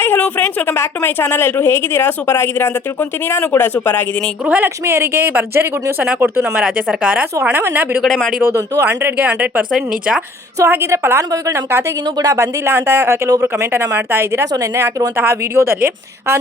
Hi hello friends welcome back to my channel ಎಲ್ಲರೂ ಹೇಗಿದ್ದೀರಾ? Super ಆಗಿದ್ದೀರಾ ಅಂತ ತಿಳ್ಕೊಂತೀನಿ. ನಾನು ಕೂಡ ಸೂಪರ್ ಆಗಿದ್ದೀನಿ. ಗೃಹಲಕ್ಷ್ಮಿಯರಿಗೆ ಭರ್ಜರಿ ಗುಡ್ ನ್ಯೂಸ್ ಅನ್ನ ಕೊಡ್ತು ನಮ್ಮ ರಾಜ್ಯ ಸರ್ಕಾರ. ಸೊ ಹಣವನ್ನ ಬಿಡುಗಡೆ ಮಾಡಿರೋದಂತೂ ಹಂಡ್ರೆಡ್ಗೆ ಹಂಡ್ರೆಡ್ ಪರ್ಸೆಂಟ್ ನಿಜ. ಸೊ ಹಾಗಿದ್ರೆ ಫಲಾನುಭವಿಗಳು ನಮ್ಮ ಖಾತೆಗೆ ಇನ್ನೂ ಕೂಡ ಬಂದಿಲ್ಲ ಅಂತ ಕೆಲವೊಬ್ರು ಕಮೆಂಟ್ ಅನ್ನ ಮಾಡ್ತಾ ಇದ್ದೀರಾ. ಸೊ ನಿನ್ನೆ ಹಾಕಿರುವಂತಹ ವಿಡಿಯೋದಲ್ಲಿ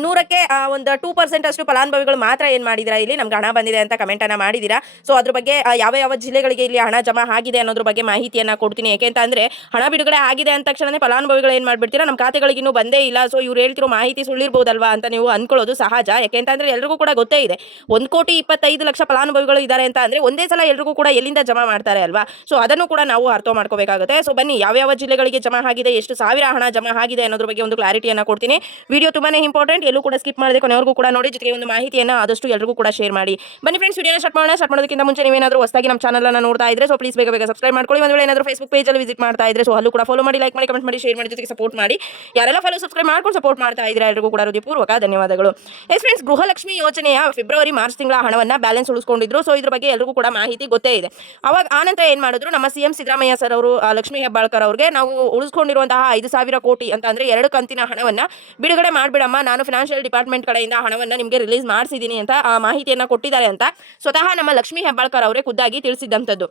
ನೂರಕ್ಕೆ ಒಂದು ಟೂ ಪರ್ಸೆಂಟ್ ಅಷ್ಟು ಫಲಾನುಭವಿಗಳು ಮಾತ್ರ ಏನು ಮಾಡಿದ್ದೀರಾ? ಇಲ್ಲಿ ನಮ್ಗೆ ಹಣ ಬಂದಿದೆ ಅಂತ ಕಮೆಂಟ್ ಅನ್ನ ಮಾಡಿದ್ದೀರಾ? ಸೊ ಅದ್ರ ಬಗ್ಗೆ ಯಾವ ಯಾವ ಜಿಲ್ಲೆಗಳಿಗೆ ಇಲ್ಲಿ ಹಣ ಜಮಾ ಆಗಿದೆ ಅನ್ನೋದ್ರ ಬಗ್ಗೆ ಮಾಹಿತಿಯನ್ನ ಕೊಡ್ತೀನಿ. ಯಾಕೆ ಅಂತ ಅಂದ್ರೆ ಹಣ ಬಿಡುಗಡೆ ಆಗಿದೆ ಅಂದ ತಕ್ಷಣನೇ ಫಲಾನುಭವಿಗಳು ಏನು ಮಾಡಿಬಿಡ್ತೀರಾ? ನಮ್ಮ ಖಾತೆಗಳಿಗೆ ಇನ್ನೂ ಬಂದೇ ಇಲ್ಲ. ಸೊ ಇವ್ರು ಹೇಳ್ತಿರೋ ಮಾಹಿತಿ ಸುಳ್ಳಿರ್ಬೋದಲ್ವಾ ಅಂತ ನೀವು ಅನ್ಕೊಳ್ಳೋದು ಸಹಜ. ಯಾಕೆ ಅಂದರೆ ಎಲ್ರಿಗೂ ಕೂಡ ಗೊತ್ತೇ ಇದೆ. ಒಂದು ಕೋಟಿ ಇಪ್ಪತ್ತೈದು ಲಕ್ಷ ಫಲಾನುಭವಿಗಳು ಇದ್ದಾರೆ ಅಂತ ಅಂದ್ರೆ ಒಂದೇ ಸಲ ಎಲ್ರಿಗೂ ಕೂಡ ಎಲ್ಲಿಂದ ಜಮಾ ಮಾಡ್ತಾರೆ ಅಲ್ವಾ? ಸೊ ಅದನ್ನು ಕೂಡ ನಾವು ಅರ್ಥ ಮಾಡ್ಕೋಬೇಕಾಗುತ್ತೆ. ಸೊ ಬನ್ನಿ, ಯಾವ್ಯಾವ ಜಿಲ್ಲೆಗಳಿಗೆ ಜಮಾ ಆಗಿದೆ, ಎಷ್ಟು ಸಾವಿರ ಹಣ ಜಮಾ ಆಗಿದೆ ಅನ್ನೋದ್ರ ಬಗ್ಗೆ ಒಂದು ಕ್ಲಾರಿಟಿಯನ್ನು ಕೊಡ್ತೀನಿ. ವಿಡಿಯೋ ತುಂಬಾನೇ ಇಂಪಾರ್ಟೆಂಟ್ ಎಲ್ಲೂ ಕೂಡ ಸ್ಕಿಪ್ ಮಾಡದೆ ಕೊನೆವರೆಗೂ ಕೂಡ ನೋಡಿ, ಜೊತೆಗೆ ಒಂದು ಮಾಹಿತಿಯನ್ನು ಆದಷ್ಟು ಎಲ್ಲರಿಗೂ ಕೂಡ ಶೇರ್ ಮಾಡಿ. ಬನ್ನಿ ಫ್ರೆಂಡ್ಸ್ ವಿಡಿಯೋನ ಸ್ಟಾರ್ಟ್ ಮಾಡೋಣ. ಸ್ಟಾರ್ಟ್ ಮಾಡೋದಕ್ಕಿಂತ ಮುಂಚೆ ನೀವೇನಾದರೂ ಹೊಸದಾಗಿ ನಮ್ಮ ಚಾನಲ್ ಅನ್ನು ನೋಡ್ತಾ ಇದ್ರೆ ಸೊ ಪ್ಲೀಸ್ ಬೇಗ ಬೇಗ ಸಬ್ಸ್ಕ್ರೈಬ್ ಮಾಡ್ಕೊಳ್ಳಿ. ಒಂದು ವೇಳೆ ಏನಾದರೂ ಫೇಸ್ಬುಕ್ ಪೇಜಲ್ಲಿ ವಿಸಿಟ್ ಮಾಡ್ತಾ ಇದ್ರೆ ಸೊ ಅಲ್ಲೂ ಕೂಡ ಫಾಲೋ ಮಾಡಿ ಲೈಕ್ ಮಾಡಿ ಕಮೆಂಟ್ ಮಾಡಿ ಶೇರ್ ಮಾಡಿ, ಜೊತೆಗೆ ಸಪೋರ್ಟ್ ಮಾಡಿ. ಯಾರೆಲ್ಲ ಫಾಲೋ ಸಬ್ಸ್ಕ್ರೈಬ್ ಮಾಡ್ಕೊಂಡು ಸಪೋರ್ಟ್ ಮಾಡ್ತಾ ಇದ್ದೀರಾ ಎಲ್ಲರಿಗೂ ಕೂಡ ಹೃದಯಪೂರ್ವಕ ಧನ್ಯವಾದಗಳು. ಎಸ್ ಫ್ರೆಂಡ್ಸ್ ಗೃಹಲಕ್ಷ್ಮಿ ಯೋಜನೆಯ ಫೆಬ್ರವರಿ ಮಾರ್ಚ್ ತಿಂಗಳ ಹಣವನ್ನ ಬ್ಯಾಲೆನ್ಸ್ ಉಳಿಸ್ಕೊಂಡಿದ್ರು. ಸೊ ಇದ್ರ ಬಗ್ಗೆ ಎಲ್ರಿಗೂ ಕೂಡ ಮಾಹಿತಿ ಗೊತ್ತೇ ಇದೆ. ಅವಾಗ ಆನಂತರ ಏನು ಮಾಡಿದ್ರು? ನಮ್ಮ ಸಿಎಂ ಸಿದ್ದರಾಮಯ್ಯ ಸರ್ ಅವರು ಲಕ್ಷ್ಮೀ ಹೆಬ್ಬಾಳ್ಕರ್ ಅವ್ರಿಗೆ ನಾವು ಉಳಿಸ್ಕೊಂಡಿರುವಂತಹ ಐದು ಸಾವಿರ ಕೋಟಿ ಅಂತ ಅಂದರೆ ಎರಡು ಕಂತಿನ ಹಣವನ್ನ ಬಿಡುಗಡೆ ಮಾಡಿಬಿಡಮ್ಮ, ನಾನು ಫಿನಾನ್ಷಿಯಲ್ ಡಿಪಾರ್ಟ್ಮೆಂಟ್ ಕಡೆಯಿಂದ ಹಣವನ್ನ ನಿಮಗೆ ರಿಲೀಸ್ ಮಾಡಿಸಿದ್ದೀನಿ ಅಂತ ಆ ಮಾಹಿತಿಯನ್ನ ಕೊಟ್ಟಿದ್ದಾರೆ ಅಂತ ಸ್ವತಃ ನಮ್ಮ ಲಕ್ಷ್ಮೀ ಹೆಬ್ಬಾಳ್ಕರ್ ಅವರೇ ಖುದ್ದಾಗಿ ತಿಳಿಸಿದ್ದಂಥದ್ದು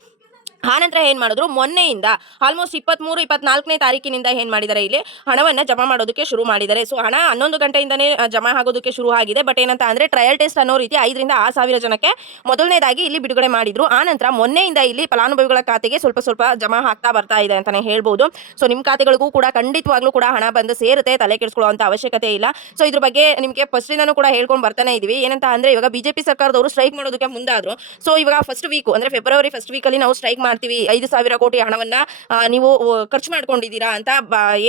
ಆನಂತರ ಏನು ಮಾಡಿದ್ರು? ಮೊನ್ನೆಯಿಂದ ಆಲ್ಮೋಸ್ಟ್ ಇಪ್ಪತ್ತ್ಮೂರು ಇಪ್ಪತ್ನಾಲ್ಕನೇ ತಾರೀಕಿನಿಂದ ಏನು ಮಾಡಿದ್ದಾರೆ ಇಲ್ಲಿ? ಹಣವನ್ನು ಜಮಾ ಮಾಡೋದಕ್ಕೆ ಶುರು ಮಾಡಿದ್ದಾರೆ. ಸೊ ಹಣ ಹನ್ನೊಂದು ಗಂಟೆಯಿಂದನೇ ಜಮಾ ಆಗೋದಕ್ಕೆ ಶುರು ಆಗಿದೆ. ಬಟ್ ಏನಂತ ಅಂದರೆ ಟ್ರಯಲ್ ಟೆಸ್ಟ್ ಅನ್ನೋ ರೀತಿ ಐದರಿಂದ ಆರು ಸಾವಿರ ಜನಕ್ಕೆ ಮೊದಲನೇದಾಗಿ ಇಲ್ಲಿ ಬಿಡುಗಡೆ ಮಾಡಿದ್ರು. ಆನಂತರ ಮೊನ್ನೆಯಿಂದ ಇಲ್ಲಿ ಫಲಾನುಭವಿಗಳ ಖಾತೆಗೆ ಸ್ವಲ್ಪ ಸ್ವಲ್ಪ ಜಮಾ ಆಗ್ತಾ ಬರ್ತಾ ಇದೆ ಅಂತಲೇ ಹೇಳ್ಬೋದು. ಸೊ ನಿಮ್ಮ ಖಾತೆಗಳಿಗೂ ಕೂಡ ಖಂಡಿತವಾಗ್ಲೂ ಕೂಡ ಹಣ ಬಂದು ಸೇರುತ್ತೆ, ತಲೆ ಕೆಡಿಸ್ಕೊಳ್ಳುವಂಥ ಅವಶ್ಯಕತೆ ಇಲ್ಲ. ಸೊ ಇದ್ರ ಬಗ್ಗೆ ನಿಮಗೆ ಫಸ್ಟಿಂದನೂ ಕೂಡ ಹೇಳ್ಕೊಂಡು ಬರ್ತಾನೆ ಇದ್ದೀವಿ ಏನಂತ ಅಂದರೆ, ಇವಾಗ ಬಿಜೆಪಿ ಸರ್ಕಾರದವರು ಸ್ಟ್ರೈಕ್ ಮಾಡೋದಕ್ಕೆ ಮುಂದಾದ್ರು. ಸೊ ಇವಾಗ ಫಸ್ಟ್ ವೀಕು ಅಂದರೆ ಫೆಬ್ರವರಿ ಫಸ್ಟ್ ವೀಕಲ್ಲಿ ನಾವು ಸ್ಟ್ರೈಕ್ ಮಾಡ್ತೀವಿ, ಐದು ಸಾವಿರ ಕೋಟಿ ಹಣವನ್ನ ನೀವು ಖರ್ಚು ಮಾಡ್ಕೊಂಡಿದ್ದೀರಾ ಅಂತ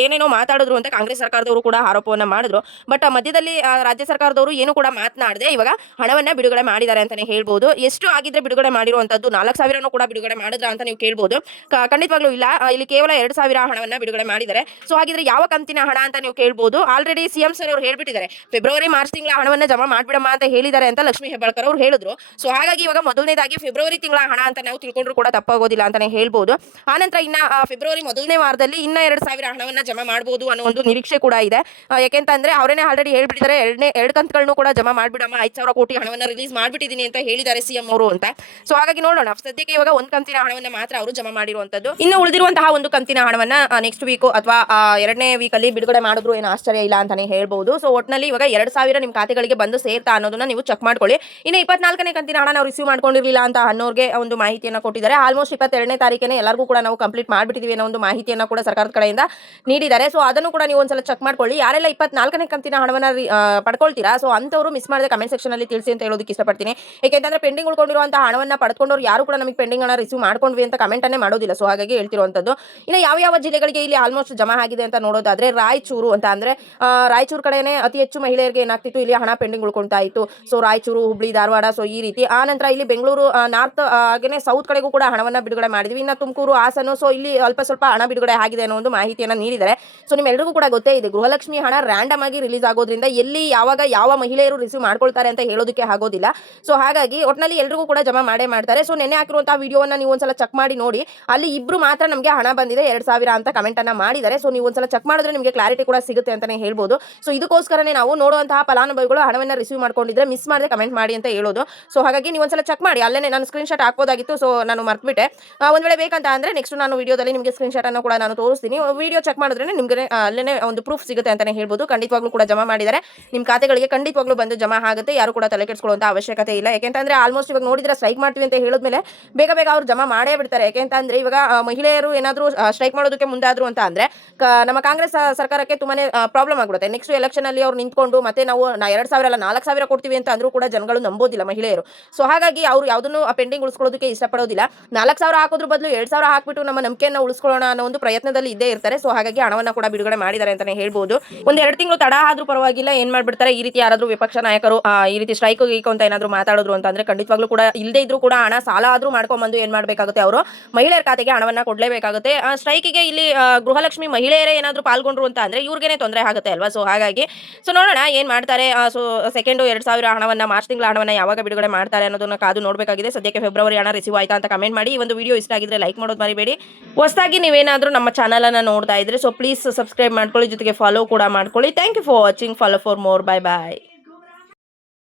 ಏನೇನೋ ಮಾತಾಡಿದ್ರು ಅಂತ ಕಾಂಗ್ರೆಸ್ ಸರ್ಕಾರದವರು ಕೂಡ ಆರೋಪವನ್ನ ಮಾಡಿದ್ರು. ಬಟ್ ಮಧ್ಯದಲ್ಲಿ ರಾಜ್ಯ ಸರ್ಕಾರದವರು ಏನು ಕೂಡ ಮಾತನಾಡದೆ ಇವಾಗ ಹಣವನ್ನ ಬಿಡುಗಡೆ ಮಾಡಿದ್ದಾರೆ ಅಂತಾನೆ ಹೇಳ್ಬೋದು. ಎಷ್ಟು ಆಗಿದ್ರೆ ಬಿಡುಗಡೆ ಮಾಡಿರುವಂತದ್ದು ನಾಲ್ಕು ಸಾವಿರನೂ ಕೂಡ ಬಿಡುಗಡೆ ಮಾಡಿದ್ರ ಅಂತ ನೀವು ಕೇಳ್ಬೋದು. ಖಂಡಿತವಾಗ್ಲೂ ಇಲ್ಲ. ಇಲ್ಲಿ ಕೇವಲ ಎರಡು ಸಾವಿರ ಹಣವನ್ನ ಬಿಡುಗಡೆ ಮಾಡಿದ್ದಾರೆ. ಸೊ, ಹಾಗಿದ್ರೆ ಯಾವ ಕಂತಿನ ಹಣ ಅಂತ ನೀವು ಕೇಳ್ಬೋದು. ಆಲ್ರೆಡಿ ಸಿಎಂ ಸರ್ ಅವರು ಹೇಳ್ಬಿಟ್ಟಿದ್ದಾರೆ, ಫೆಬ್ರವರಿ ಮಾರ್ಚ್ ತಿಂಗಳ ಹಣವನ್ನ ಜಮಾ ಮಾಡ್ಬಿಡಮ್ಮ ಅಂತ ಹೇಳಿದ್ದಾರೆ ಅಂತ ಲಕ್ಷ್ಮೀ ಹೆಬ್ಬಾಳ್ಕರ್ ಅವರು ಹೇಳಿದ್ರು. ಸೊ, ಹಾಗಾಗಿ ಇವಾಗ ಮೊದಲನೇದಾಗಿ ಫೆಬ್ರವರಿ ತಿಂಗಳ ಹಣ ಅಂತ ನಾವು ತಿಳ್ಕೊಂಡ್ರು ಕೂಡ ತಪ್ಪಾಗೋದಿಲ್ಲ ಅಂತಾನೆ ಹೇಳ್ಬೋದು. ಆನಂತರ ಇನ್ನ ಫೆಬ್ರವರಿ ಮೊದಲನೇ ವಾರದಲ್ಲಿ ಇನ್ನ ಎರಡು ಸಾವಿರ ಹಣವನ್ನ ಜಮಾ ಮಾಡಬಹುದು ಅನ್ನೋ ಒಂದು ನಿರೀಕ್ಷೆ ಕೂಡ ಇದೆ. ಯಾಕೆಂತಂದ್ರೆ ಅವರೇನೆ ಆಲ್ರೆಡಿ ಹೇಳ್ಬಿಟ್ಟಿದ್ದಾರೆ, ಎರಡನೇ, ಎರಡು ಕಂತುಗಳನ್ನು ಕೂಡ ಜಮಾ ಮಾಡ್ಬಿಡಮ್ಮ, ಐದು ಸಾವಿರ ಕೋಟಿ ಹಣವನ್ನ ರಿಲೀಸ್ ಮಾಡ್ಬಿಟ್ಟಿದ್ದೀನಿ ಅಂತ ಹೇಳಿದ್ದಾರೆ ಸಿಎಂ ಅವರು ಅಂತ. ಸೊ ಹಾಗಾಗಿ ನೋಡೋಣ, ಸದ್ಯಕ್ಕೆ ಇವಾಗ ಒಂದು ಕಂತಿನ ಹಣವನ್ನ ಮಾತ್ರ ಅವರು ಜಮಾ ಮಾಡಿರುವಂಥದ್ದು ಇನ್ನು ಉಳಿದಿರುವಂತಹ ಒಂದು ಕಂತಿನ ಹಣವನ್ನ ನೆಕ್ಸ್ಟ್ ವೀಕ್ ಅಥವಾ ಎರಡನೇ ವೀಕ್ ಅಲ್ಲಿ ಬಿಡುಗಡೆ ಮಾಡಿದ್ರು ಏನು ಆಶ್ಚರ್ಯ ಇಲ್ಲ ಅಂತಾನೆ ಹೇಳ್ಬೋದು. ಸೊ ಒಟ್ಟಿನಲ್ಲಿ ಇವಾಗ ಎರಡು ಸಾವಿರ ನಿಮ್ಮ ಖಾತೆಗಳಿಗೆ ಬಂದು ಸೇರ್ತಾ ಅನ್ನೋದನ್ನ ನೀವು ಚೆಕ್ ಮಾಡ್ಕೊಳ್ಳಿ. ಇನ್ನು ಇಪ್ಪತ್ನಾಲ್ಕನೇ ಕಂತಿನ ಹಣ ನಾವು ರಿಸೀವ್ ಮಾಡ್ಕೊಂಡಿರಲಿಲ್ಲ ಅಂತ ಅನ್ನೋರಿಗೆ ಒಂದು ಮಾಹಿತಿಯನ್ನು ಕೊಟ್ಟಿದ್ದಾರೆ. ಆಲ್ಮೋಸ್ಟ್ ಇಪ್ಪತ್ತೆರಡನೇ ತಾರೀಕೇನೆ ಎಲ್ಲರಿಗೂ ಕೂಡ ನಾವು ಕಂಪ್ಲೀಟ್ ಮಾಡಿಬಿಟ್ಟಿದ್ದೀವಿ ಅನ್ನೋ ಒಂದು ಮಾಹಿತಿಯನ್ನು ಕೂಡ ಸರ್ಕಾರದ ಕಡೆಯಿಂದ ನೀಡಿದ್ದಾರೆ. ಸೊ ಅದನ್ನು ಕೂಡ ನೀವು ಒಂದ್ಸಲ ಚೆಕ್ ಮಾಡ್ಕೊಳ್ಳಿ. ಯಾರೆಲ್ಲ ಇಪ್ಪತ್ನಾಲ್ಕನೇ ಕಂತಿನ ಹಣವನ್ನು ಪಡ್ಕೊಳ್ತೀರಾ? ಸೊ ಅಂತವರು ಮಿಸ್ ಮಾಡದೆ ಕಮೆಂಟ್ ಸೆಕ್ಷನ್ ಅಲ್ಲಿ ತಿಳಿಸಿ ಅಂತ ಹೇಳೋದಕ್ಕೆ ಇಷ್ಟಪಡ್ತೀನಿ. ಯಾಕೆಂತಂದ್ರೆ ಪೆಂಡಿಂಗ್ ಉಳ್ಕೊಂಡಿರುವಂತಹ ಹಣವನ್ನು ಪಡ್ಕೊಂಡವ್ರು ಯಾರು ಕೂಡ ನಮಗೆ ಪೆಂಡಿಂಗ್ ಹಣ ರಿಸೀವ್ ಮಾಡ್ಕೊಂಡ್ವಿ ಅಂತ ಕಮೆಂಟ್ ಅನ್ನೇ ಮಾಡೋದಿಲ್ಲ. ಸೊ ಹಾಗಾಗಿ ಹೇಳ್ತಿರುವಂಥದ್ದು. ಇನ್ನು ಯಾವ ಯಾವ ಜಿಲ್ಲೆಗಳಿಗೆ ಇಲ್ಲಿ ಆಲ್ಮೋಸ್ಟ್ ಜಮಾ ಆಗಿದೆ ಅಂತ ನೋಡೋದಾದ್ರೆ ರಾಯಚೂರು ಅಂತ ಅಂದ್ರೆ ರಾಯಚೂರು ಕಡೆನೇ ಅತಿ ಹೆಚ್ಚು ಮಹಿಳೆಯರಿಗೆ ಏನಾಗ್ತಿತ್ತು? ಇಲ್ಲಿ ಹಣ ಪೆಂಡಿಂಗ್ ಉಳ್ಕೊಳ್ತಾ ಇತ್ತು. ಸೊ ರಾಯಚೂರು, ಹುಬ್ಳಿ, ಧಾರವಾಡ ಸೊ ಈ ರೀತಿ. ಆ ನಂತರ ಇಲ್ಲಿ ಬೆಂಗಳೂರು ನಾರ್ತ್ ಹಾಗೇನೆ ಸೌತ್ ಕಡೆಗೂ ಕೂಡ ಹಣವನ್ನ ಬಿಡುಗಡೆ ಮಾಡಿದ್ವಿ. ಇನ್ನು ತುಮಕೂರು, ಹಾಸನ ಸೊ ಇಲ್ಲಿ ಅಲ್ಪ ಸ್ವಲ್ಪ ಹಣ ಬಿಡುಗಡೆ ಆಗಿದೆ ಅನ್ನೋ ಒಂದು ಮಾಹಿತಿಯನ್ನು ನೀಡಿದ್ದಾರೆ. ಸೊ ನಿಮ್ಮೆಲ್ಲರಿಗೂ ಕೂಡ ಗೊತ್ತೇ ಇದೆ, ಗೃಹಲಕ್ಷ್ಮಿ ಹಣ ರ್ಯಾಂಡಮ್ ಆಗಿ ರಿಲೀಸ್ ಆಗೋದ್ರಿಂದ ಎಲ್ಲಿ, ಯಾವಾಗ, ಯಾವ ಮಹಿಳೆಯರು ರಿಸೀವ್ ಮಾಡ್ಕೊಳ್ತಾರೆ ಅಂತ ಹೇಳೋದಕ್ಕೆ ಆಗೋದಿಲ್ಲ. ಸೊ ಹಾಗಾಗಿ ಒಟ್ನಲ್ಲಿ ಎಲ್ರಿಗೂ ಕೂಡ ಜಮಾ ಮಾಡೇ ಮಾಡ್ತಾರೆ. ಸೊ ನೆನೆ ಹಾಕಿರುವಂತಹ ವಿಡಿಯೋವನ್ನು ನೀವು ಒಂದ್ಸಲ ಚೆಕ್ ಮಾಡಿ ನೋಡಿ. ಅಲ್ಲಿ ಇಬ್ರು ಮಾತ್ರ ನಮಗೆ ಹಣ ಬಂದಿದೆ, ಎರಡು ಸಾವಿರ ಅಂತ ಕಮೆಂಟ್ ಅನ್ನ ಮಾಡಿದ್ದಾರೆ. ಸೊ ನೀವು ಒಂದ್ಸಲ ಚೆಕ್ ಮಾಡಿದ್ರೆ ನಿಮಗೆ ಕ್ಲಾರಿಟಿ ಕೂಡ ಸಿಗುತ್ತೆ ಅಂತಾನೆ ಹೇಳ್ಬೋದು. ಸೊ ಇದಕ್ಕೋಸ್ಕರನೇ ನಾವು ನೋಡುವಂತಹ ಫಲಾನುಭವಿಗಳು ಹಣವನ್ನು ರಿಸೀವ್ ಮಾಡ್ಕೊಂಡಿದ್ರೆ ಮಿಸ್ ಮಾಡದೆ ಕಮೆಂಟ್ ಮಾಡಿ ಅಂತ ಹೇಳೋದು. ಸೊ ಹಾಗಾಗಿ ನೀವು ಒಂದ್ಸಲ ಚೆಕ್ ಮಾಡಿ. ಅಲ್ಲೇ ನಾನು ಸ್ಕ್ರೀನ್ ಶಾಟ್ ಹಾಕೋದಾಗಿತ್ತು ಸೊ ನಾನು ಮರ್ತ್ಬಿಟ್ಟೆ. ಒಂದ್ ವೇಳೆ ಬೇಕಂತ ಅಂದ್ರೆ ನೆಕ್ಸ್ಟ್ ನಾನು ವಿಡಿಯೋದಲ್ಲಿ ನಿಮಗೆ ಅನ್ನು ಕೂಡ ನಾನು ತೋರಿಸ್ತೀನಿ. ವಿಡಿಯೋ ಚೆಕ್ ಮಾಡಿದ್ರೆ ನಿಮಗೆ ಅಲ್ಲೇ ಒಂದು ಪ್ರೂಫ್ ಸಿಗುತ್ತೆ ಅಂತಾನೆ ಹೇಳ್ಬೋದು. ಖಂಡಿತವಾಗ್ಲೂ ಕೂಡ ಜಮಾ ಮಾಡಿದರೆ ನಿಮ್ಮ ಖಾತೆಗಳಿಗೆ ಖಂಡಿತವಾಗ್ಲೂ ಬಂದು ಜಮಾ ಆಗುತ್ತೆ. ಯಾರು ಕೂಡ ತಲೆ ಕೆಡಿಸ್ಕೊಳ್ಳುವಂತ ಅವಶ್ಯಕತೆ ಇಲ್ಲ. ಯಾಕೆಂತಂದ್ರೆ ಆಲ್ಮೋಸ್ಟ್ ಇವಾಗ ನೋಡಿದ್ರೆ ಸ್ಟ್ರೈಕ್ ಮಾಡ್ತೀವಿ ಅಂತ ಹೇಳಿದ್ಮೇಲೆ ಬೇಗ ಬೇಗ ಅವ್ರು ಜಮಾ ಮಾಡೇ ಬಿಡ್ತಾರೆ. ಯಾಕೆಂತಂದ್ರೆ ಇವಾಗ ಮಹಿಳೆಯರು ಏನಾದರೂ ಸ್ಟ್ರೈಕ್ ಮಾಡೋದಕ್ಕೆ ಮುಂದಾದ್ರು ಅಂತ ಅಂದ್ರೆ ನಮ್ಮ ಕಾಂಗ್ರೆಸ್ ಸರ್ಕಾರಕ್ಕೆ ತುಂಬಾನೇ ಪ್ರಾಬ್ಲಮ್ ಆಗಿಬಿಡುತ್ತೆ ನೆಕ್ಸ್ಟ್ ಎಲೆಕ್ಷನ್ ಅಲ್ಲಿ ಅವ್ರು ನಿಂತ್ಕೊಂಡು ಮತ್ತೆ ನಾವು ಎರಡ್ ಸಾವಿರ ಅಲ್ಲ, ನಾಲ್ಕು ಸಾವಿರ ಕೊಡ್ತೀವಿ ಅಂತ ಅಂದ್ರೂ ಕೂಡ ಜನಗಳು ನಂಬೋದಿಲ್ಲ ಮಹಿಳೆಯರು. ಸೊ ಹಾಗಾಗಿ ಅವರು ಯಾವುದನ್ನು ಪೆಂಡಿಂಗ್ ಉಳಿಸ್ಕೊಳ್ಳೋದಕ್ಕೆ ಇಷ್ಟಪಡೋದಿಲ್ಲ. ನಾಲ್ಕು ಸಾವಿರ ಹಾಕೋದ್ರ ಬದಲು ಎರಡು ಸಾವಿರ ಹಾಕ್ಬಿಟ್ಟು ನಮ್ಮ ನಂಬಿಕೆಯನ್ನು ಉಳಿಸ್ಕೊಳ್ಳೋಣ ಅನ್ನೋ ಒಂದು ಪ್ರಯತ್ನದಲ್ಲಿ ಇದ್ದೇ ಇರ್ತಾರೆ. ಸೊ ಹಾಗಾಗಿ ಹಣವನ್ನ ಕೂಡ ಬಿಡುಗಡೆ ಮಾಡಿದ್ದಾರೆ ಅಂತಾನೆ ಹೇಳ್ಬೋದು. ಒಂದು ಎರಡು ತಿಂಗಳು ತಡ ಆದ್ರೂ ಪರವಾಗಿಲ್ಲ, ಏನ್ ಮಾಡ್ಬಿಡ್ತಾರೆ? ಈ ರೀತಿ ಯಾರಾದ್ರೂ ವಿಪಕ್ಷ ನಾಯಕರು ಈ ರೀತಿ ಸ್ಟ್ರೈಕ್ ಗೀಕು ಅಂತ ಏನಾದ್ರು ಮಾತಾಡಿದ್ರು ಅಂತಂದ್ರೆ ಖಂಡಿತವಾಗ್ಲೂ ಕೂಡ ಇಲ್ಲದೇ ಇದ್ರೂ ಕೂಡ ಹಣ ಸಾಲ ಆದ್ರೂ ಮಾಡ್ಕೊಂಬಂದು ಏನ್ ಮಾಡ್ಬೇಕಾಗುತ್ತೆ ಅವರು? ಮಹಿಳೆಯರ ಖಾತೆಗೆ ಹಣವನ್ನ ಕೊಡ್ಲೇಬೇಕಾಗುತ್ತೆ. ಸ್ಟ್ರೈಕಿಗೆ ಇಲ್ಲಿ ಗೃಹಲಕ್ಷ್ಮಿ ಮಹಿಳೆಯರೇ ಏನಾದ್ರು ಪಾಲ್ಗೊಂಡ್ರು ಅಂತ ಅಂದ್ರೆ ಇವ್ರಿಗೇನೆ ತೊಂದರೆ ಆಗುತ್ತೆ ಅಲ್ವಾ? ಸೊ ಹಾಗಾಗಿ ಸೊ ನೋಡೋಣ ಏನ್ ಮಾಡ್ತಾರೆ. ಸೊ ಸೆಕೆಂಡ್ ಎರಡ್ ಸಾವಿರ ಹಣವನ್ನ, ಮಾರ್ಚ್ ತಿಂಗಳ ಹಣವನ್ನ ಯಾವಾಗ ಬಿಡುಗಡೆ ಮಾಡ್ತಾರೆ ಅನ್ನೋದನ್ನ ಕಾದು ನೋಡಬೇಕಾಗಿದೆ. ಸದ್ಯಕ್ಕೆ ಫೆಬ್ರವರಿ ಹಣ ರಿಸೀವ್ ಆಯ್ತಾ ಅಂತ ಕಮೆಂಟ್ ಮಾಡಿ ಈ ಒಂದು ವಿಡಿಯೋ ಇಷ್ಟ ಆಗಿದ್ರೆ ಲೈಕ್ ಮಾಡೋದು ಮರಿಬೇಡಿ. ಹೊಸದಾಗಿ ನೀವೇನಾದರೂ ನಮ್ಮ ಚಾನಲನ್ನು ನೋಡ್ತಾ ಇದ್ರೆ ಸೊ ಪ್ಲೀಸ್ ಸಬ್ಸ್ಕ್ರೈಬ್ ಮಾಡ್ಕೊಳ್ಳಿ, ಜೊತೆಗೆ ಫಾಲೋ ಕೂಡ ಮಾಡ್ಕೊಳ್ಳಿ. Thank you for watching follow for more bye bye